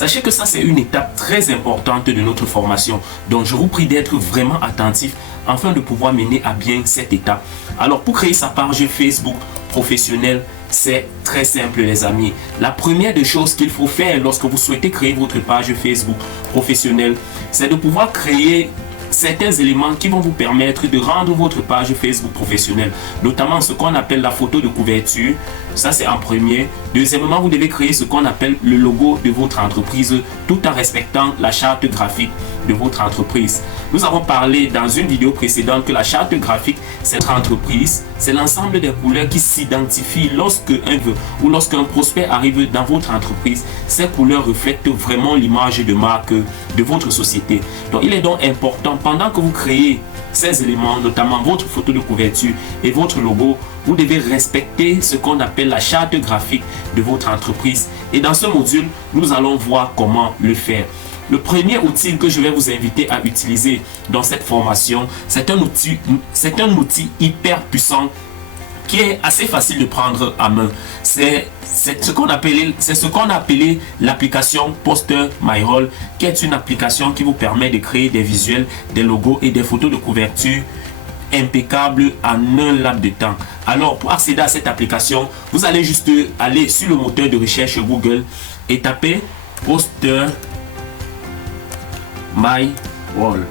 Sachez que ça, c'est une étape très importante de notre formation. Donc, je vous prie d'être vraiment attentif afin de pouvoir mener à bien cette étape. Alors, pour créer sa page Facebook professionnelle, c'est très simple les amis. La première des choses qu'il faut faire lorsque vous souhaitez créer votre page Facebook professionnelle, c'est de pouvoir créer certains éléments qui vont vous permettre de rendre votre page Facebook professionnelle, notamment ce qu'on appelle la photo de couverture. Ça, c'est en premier. Deuxièmement, vous devez créer ce qu'on appelle le logo de votre entreprise, tout en respectant la charte graphique de votre entreprise. Nous avons parlé dans une vidéo précédente que la charte graphique, cette entreprise, c'est l'ensemble des couleurs qui s'identifient lorsqu'un veut ou lorsqu'un prospect arrive dans votre entreprise. Ces couleurs reflètent vraiment l'image de marque de votre société. Donc, il est donc important, pendant que vous créez ces éléments, notamment votre photo de couverture et votre logo, vous devez respecter ce qu'on appelle la charte graphique de votre entreprise. Et dans ce module, nous allons voir comment le faire. Le premier outil que je vais vous inviter à utiliser dans cette formation, c'est un outil hyper puissant qui est assez facile de prendre à main. C'est ce qu'on appelait l'application Poster My Roll, qui est une application qui vous permet de créer des visuels, des logos et des photos de couverture impeccables en un laps de temps. Alors, pour accéder à cette application, vous allez juste aller sur le moteur de recherche Google et taper Poster My Roll.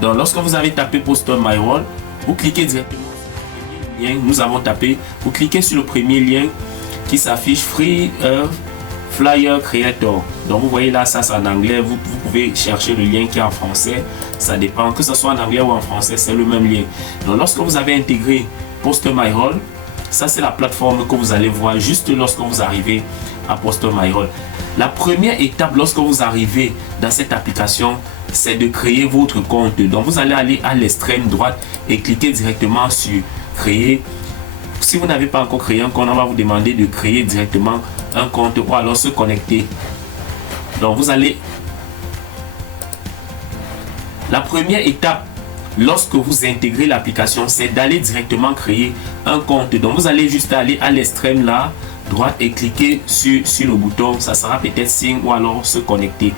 Donc, lorsque vous avez tapé Poster My Roll, vous cliquez directement sur le premier lien. Nous avons tapé, vous cliquez sur le premier lien qui s'affiche Free Flyer Creator. Donc, vous voyez là, ça c'est en anglais. Vous pouvez chercher le lien qui est en français. Ça dépend, que ce soit en anglais ou en français, c'est le même lien. Donc, lorsque vous avez intégré Poster My Roll, ça c'est la plateforme que vous allez voir juste lorsque vous arrivez à Poster My Roll. La première étape lorsque vous arrivez dans cette application, c'est de créer votre compte. Donc, vous allez aller à l'extrême droite et cliquer directement sur créer. Si vous n'avez pas encore créé un compte, on va vous demander de créer directement un compte ou alors se connecter. Donc, vous allez... La première étape, lorsque vous intégrez l'application, c'est d'aller directement créer un compte. Donc, vous allez juste aller à l'extrême là, droite et cliquer sur le bouton. Ça sera peut-être signe ou alors se connecter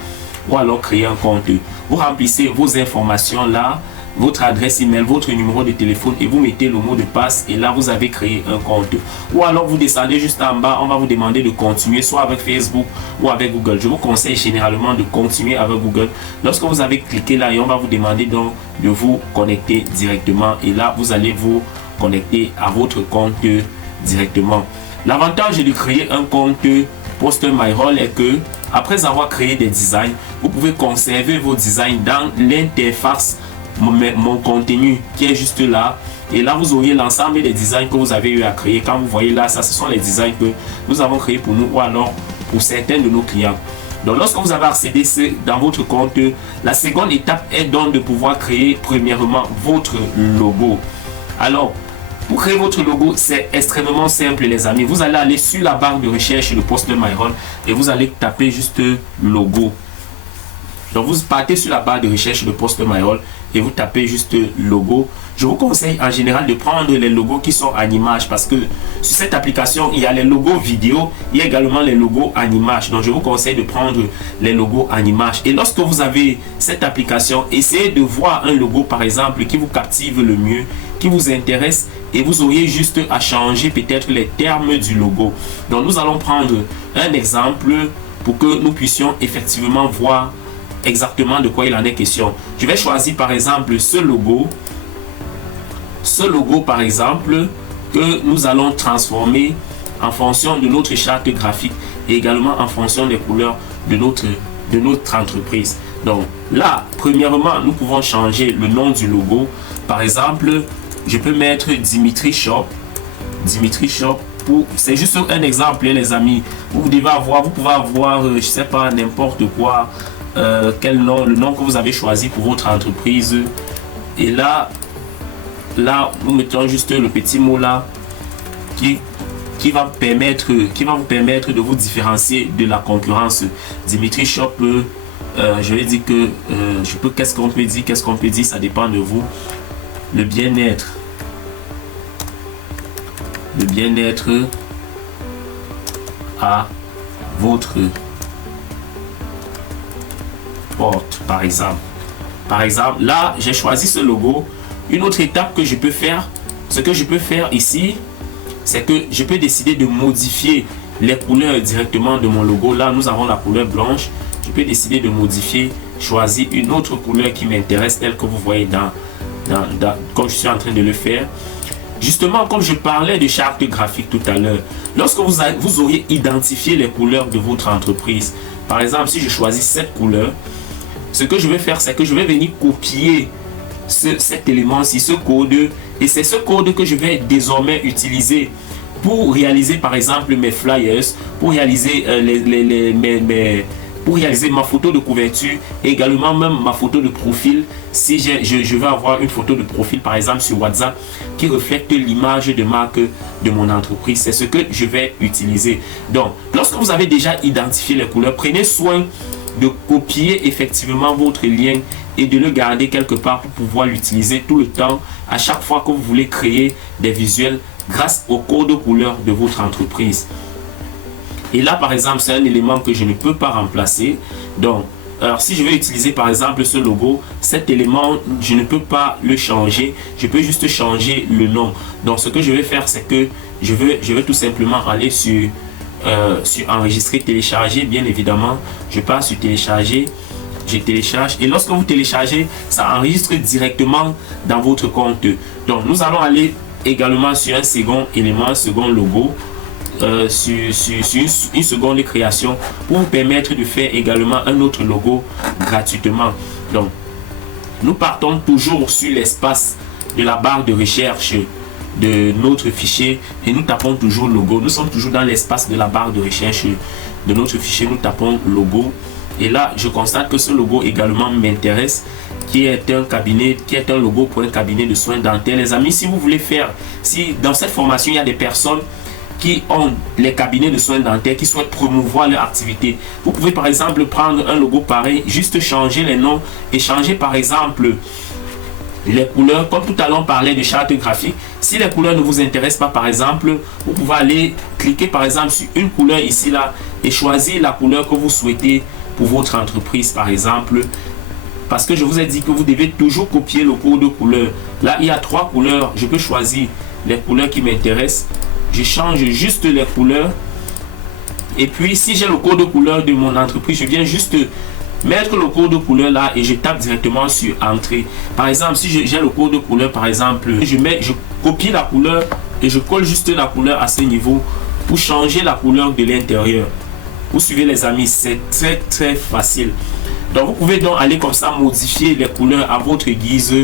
ou alors créer un compte. Vous remplissez vos informations là, votre adresse email, votre numéro de téléphone et vous mettez le mot de passe et là vous avez créé un compte. Ou alors vous descendez juste en bas, on va vous demander de continuer soit avec Facebook ou avec Google. Je vous conseille généralement de continuer avec Google. Lorsque vous avez cliqué là, et on va vous demander donc de vous connecter directement et là vous allez vous connecter à votre compte directement. L'avantage de créer un compte Poster My Roll est que après avoir créé des designs, vous pouvez conserver vos designs dans l'interface mon contenu qui est juste là. Et là, vous auriez l'ensemble des designs que vous avez eu à créer. Quand vous voyez là, ça, ce sont les designs que nous avons créés pour nous ou alors pour certains de nos clients. Donc, lorsque vous avez accédé dans votre compte, la seconde étape est donc de pouvoir créer premièrement votre logo. Alors, pour créer votre logo, c'est extrêmement simple les amis. Vous allez aller sur la barre de recherche de Poster My Roll et vous allez taper juste logo. Donc vous partez sur la barre de recherche de Poster My Roll et vous tapez juste logo. Je vous conseille en général de prendre les logos qui sont en image parce que sur cette application, il y a les logos vidéo, il y a également les logos en image. Donc je vous conseille de prendre les logos en image. Et lorsque vous avez cette application, essayez de voir un logo par exemple qui vous captive le mieux, qui vous intéresse et vous auriez juste à changer peut-être les termes du logo. Donc nous allons prendre un exemple pour que nous puissions effectivement voir exactement de quoi il en est question. Je vais choisir par exemple ce logo par exemple que nous allons transformer en fonction de notre charte graphique et également en fonction des couleurs de notre entreprise. Donc là, premièrement, nous pouvons changer le nom du logo. Par exemple, je peux mettre Dimitri Shop. Dimitri Shop. C'est juste un exemple, les amis. Vous pouvez avoir, je sais pas, n'importe quoi. Quel nom, le nom que vous avez choisi pour votre entreprise. Et là nous mettons juste le petit mot là qui va vous permettre de vous différencier de la concurrence. Dimitri Shop, je vais dire que qu'est-ce qu'on peut dire, ça dépend de vous. Le bien-être à votre porte, par exemple. Par exemple, là, j'ai choisi ce logo. Une autre étape que je peux faire, ce que je peux faire ici, c'est que je peux décider de modifier les couleurs directement de mon logo. Là, nous avons la couleur blanche. Je peux décider de modifier, choisir une autre couleur qui m'intéresse, telle que vous voyez comme je suis en train de le faire. Justement, comme je parlais de charte graphique tout à l'heure, lorsque vous auriez identifié les couleurs de votre entreprise, par exemple, si je choisis cette couleur, ce que je vais faire, c'est que je vais venir copier cet élément-ci, ce code, et c'est ce code que je vais désormais utiliser pour réaliser par exemple mes flyers, pour réaliser pour réaliser ma photo de couverture et également même ma photo de profil. Si je veux avoir une photo de profil par exemple sur WhatsApp qui reflète l'image de marque de mon entreprise, c'est ce que je vais utiliser. Donc lorsque vous avez déjà identifié les couleurs, prenez soin de copier effectivement votre lien et de le garder quelque part pour pouvoir l'utiliser tout le temps à chaque fois que vous voulez créer des visuels grâce au code couleur de votre entreprise. Et là par exemple, c'est un élément que je ne peux pas remplacer. Donc alors si je vais utiliser par exemple ce logo, cet élément je ne peux pas le changer, je peux juste changer le nom. Donc ce que je vais faire, c'est que je vais tout simplement aller sur enregistrer, télécharger. Bien évidemment, je passe sur télécharger, je télécharge, et lorsque vous téléchargez, ça enregistre directement dans votre compte. Donc nous allons aller également sur un second élément, un second logo, sur une seconde création pour vous permettre de faire également un autre logo gratuitement. Donc nous partons toujours sur l'espace de la barre de recherche de notre fichier et nous tapons toujours logo. Nous sommes toujours dans l'espace de la barre de recherche de notre fichier, nous tapons logo, et là je constate que ce logo également m'intéresse, qui est un logo pour un cabinet de soins dentaires. Les amis, si vous voulez faire, si dans cette formation il y a des personnes qui ont les cabinets de soins dentaires, qui souhaitent promouvoir leur activité, vous pouvez par exemple prendre un logo pareil, juste changer les noms et changer par exemple les couleurs. Comme tout à l'heure on parlait de charte graphique, si les couleurs ne vous intéressent pas par exemple, vous pouvez aller cliquer par exemple sur une couleur ici là et choisir la couleur que vous souhaitez pour votre entreprise par exemple, parce que je vous ai dit que vous devez toujours copier le code de couleur. Là il y a 3 couleurs, je peux choisir les couleurs qui m'intéressent, je change juste les couleurs, et puis si j'ai le code de couleur de mon entreprise, je viens juste mettre le code de couleur là et je tape directement sur entrée. Par exemple, si j'ai le code de couleur par exemple, je copie la couleur et je colle juste la couleur à ce niveau pour changer la couleur de l'intérieur. Vous suivez les amis, c'est très facile. Donc vous pouvez donc aller comme ça modifier les couleurs à votre guise,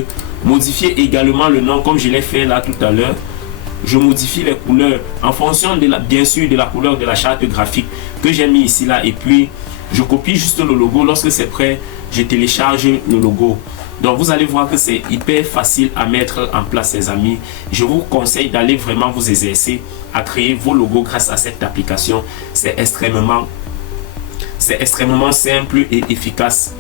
modifier également le nom comme je l'ai fait là tout à l'heure. Je modifie les couleurs en fonction de bien sûr de la couleur de la charte graphique que j'ai mis ici là, et puis je copie juste le logo. Lorsque c'est prêt, je télécharge le logo. Donc vous allez voir que c'est hyper facile à mettre en place les amis. Je vous conseille d'aller vraiment vous exercer à créer vos logos grâce à cette application. C'est extrêmement simple et efficace,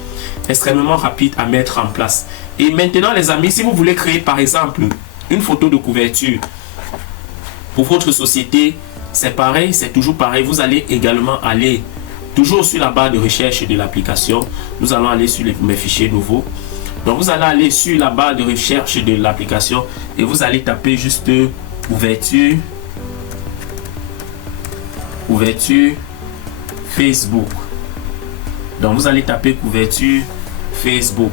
extrêmement rapide à mettre en place. Et maintenant les amis, si vous voulez créer par exemple une photo de couverture pour votre société, c'est pareil, c'est toujours pareil. Vous allez également aller toujours sur la barre de recherche de l'application. Nous allons aller sur mes fichiers nouveaux. Donc vous allez aller sur la barre de recherche de l'application et vous allez taper juste couverture Facebook. Donc vous allez taper couverture Facebook,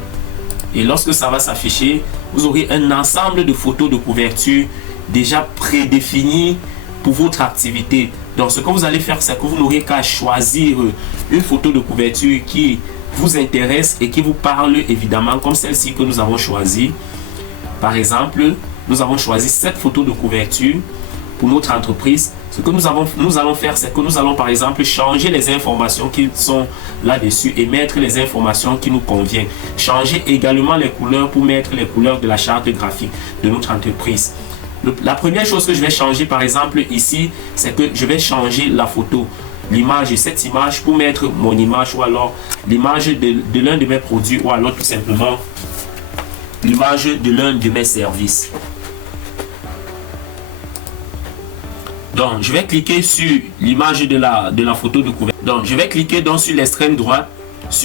et lorsque ça va s'afficher, vous aurez un ensemble de photos de couverture déjà prédéfinies pour votre activité. Donc ce que vous allez faire, c'est que vous n'aurez qu'à choisir une photo de couverture qui vous intéresse et qui vous parle évidemment, comme celle-ci que nous avons choisie. Par exemple, nous avons choisi cette photo de couverture pour notre entreprise. Ce que nous allons faire, c'est que nous allons par exemple changer les informations qui sont là-dessus et mettre les informations qui nous conviennent. Changer également les couleurs pour mettre les couleurs de la charte graphique de notre entreprise. La première chose que je vais changer par exemple ici, c'est que je vais changer la photo, l'image, cette image pour mettre mon image, ou alors l'image de l'un de mes produits, ou alors tout simplement l'image de l'un de mes services. Donc je vais cliquer sur l'image de la photo de couverture. Donc je vais cliquer donc sur l'extrême droite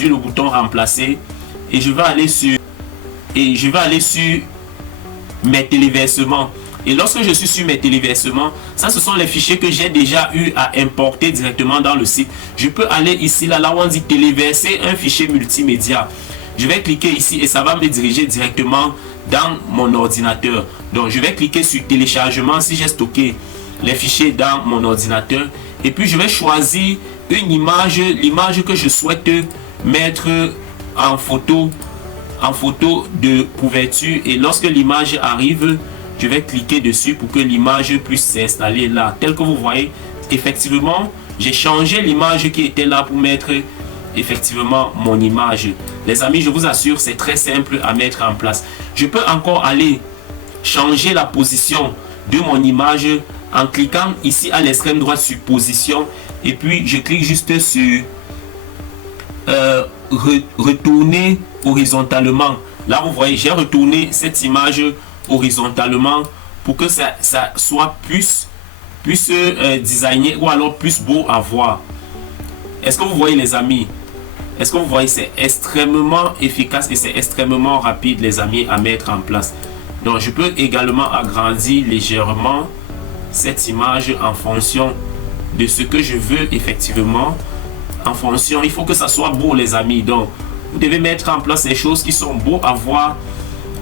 le bouton remplacer et je vais aller sur mes téléversements. Et lorsque je suis sur mes téléversements, ça ce sont les fichiers que j'ai déjà eu à importer directement dans le site. Je peux aller ici là où on dit téléverser un fichier multimédia. Je vais cliquer ici et ça va me diriger directement dans mon ordinateur. Donc je vais cliquer sur téléchargement si j'ai stocké les fichiers dans mon ordinateur. Et puis je vais choisir une image, l'image que je souhaite mettre en photo de couverture. Et lorsque l'image arrive, je vais cliquer dessus pour que l'image puisse s'installer là. Tel que vous voyez, effectivement, j'ai changé l'image qui était là pour mettre effectivement mon image. Les amis, je vous assure, c'est très simple à mettre en place. Je peux encore aller changer la position de mon image en cliquant ici à l'extrême droite sur position. Et puis, je clique juste sur retourner horizontalement. Là, vous voyez, j'ai retourné cette image horizontalement pour que ça soit plus designé ou alors plus beau à voir. Est-ce que vous voyez les amis? Est-ce que vous voyez? C'est extrêmement efficace et c'est extrêmement rapide les amis à mettre en place. Donc je peux également agrandir légèrement cette image en fonction de ce que je veux effectivement. En fonction, il faut que ça soit beau les amis. Donc vous devez mettre en place des choses qui sont beaux à voir.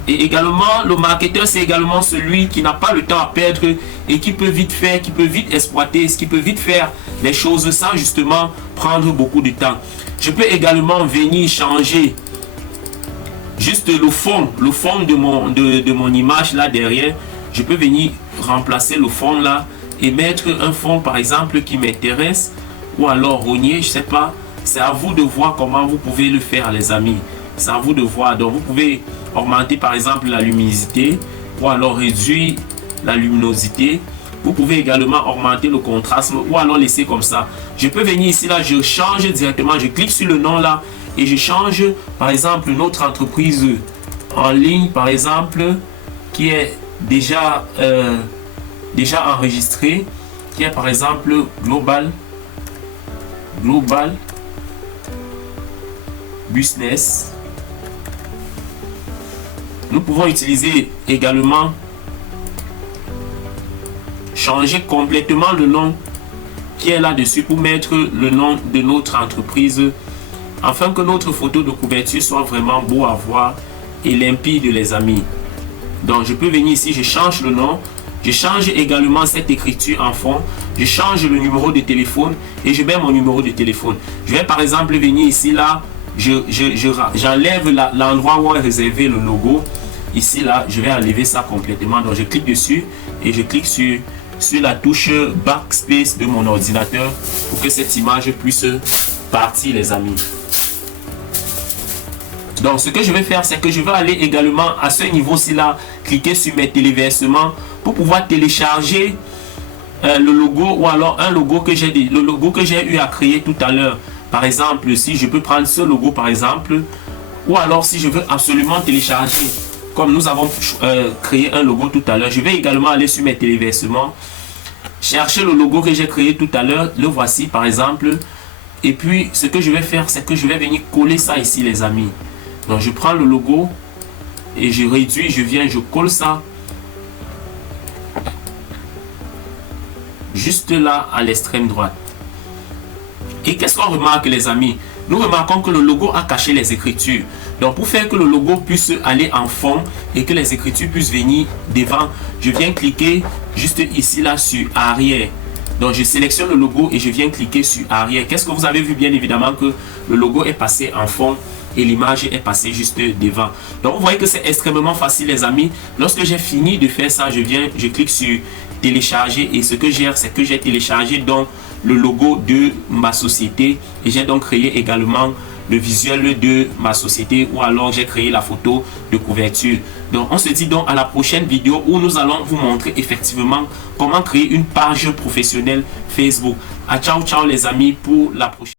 Et également, le marketeur, c'est également celui qui n'a pas le temps à perdre et qui peut vite faire, qui peut vite exploiter, qui peut vite faire les choses sans justement prendre beaucoup de temps. Je peux également venir changer juste le fond de mon image là derrière. Je peux venir remplacer le fond là et mettre un fond par exemple qui m'intéresse ou alors rogner, je sais pas. C'est à vous de voir comment vous pouvez le faire les amis. C'est à vous de voir. Donc vous pouvez augmenter par exemple la luminosité ou alors réduire la luminosité. Vous pouvez également augmenter le contraste ou alors laisser comme ça. Je peux venir ici là, je change directement, je clique sur le nom là et je change par exemple notre entreprise en ligne par exemple qui est déjà enregistrée, qui est par exemple Global Business. Nous pouvons utiliser également changer complètement le nom qui est là-dessus pour mettre le nom de notre entreprise afin que notre photo de couverture soit vraiment beau à voir et limpide les amis. Donc je peux venir ici, je change le nom, je change également cette écriture en fond, je change le numéro de téléphone et je mets mon numéro de téléphone. Je vais par exemple venir ici là, j'enlève l'endroit où est réservé le logo. Ici là, je vais enlever ça complètement. Donc je clique dessus et je clique sur la touche backspace de mon ordinateur pour que cette image puisse partir les amis. Donc ce que je vais faire, c'est que je vais aller également à ce niveau-ci là, cliquer sur mes téléversements pour pouvoir télécharger le logo ou alors un logo que j'ai eu à créer tout à l'heure. Par exemple, si je peux prendre ce logo par exemple, ou alors si je veux absolument télécharger, comme nous avons créé un logo tout à l'heure, je vais également aller sur mes téléversements, chercher le logo que j'ai créé tout à l'heure, le voici par exemple, et puis ce que je vais faire, c'est que je vais venir coller ça ici les amis. Donc je prends le logo et je réduis, je colle ça juste là à l'extrême droite. Et qu'est-ce qu'on remarque les amis? Nous remarquons que le logo a caché les écritures. Donc pour faire que le logo puisse aller en fond et que les écritures puissent venir devant, je viens cliquer juste ici là sur arrière. Donc je sélectionne le logo et je viens cliquer sur arrière. Qu'est-ce que vous avez vu? Bien évidemment que le logo est passé en fond et l'image est passée juste devant. Donc vous voyez que c'est extrêmement facile les amis. Lorsque j'ai fini de faire ça, je clique sur télécharger et ce que j'ai, c'est que j'ai téléchargé donc le logo de ma société et j'ai donc créé également le visuel de ma société ou alors j'ai créé la photo de couverture. Donc on se dit donc à la prochaine vidéo où nous allons vous montrer effectivement comment créer une page professionnelle Facebook. Ciao ciao les amis pour la prochaine.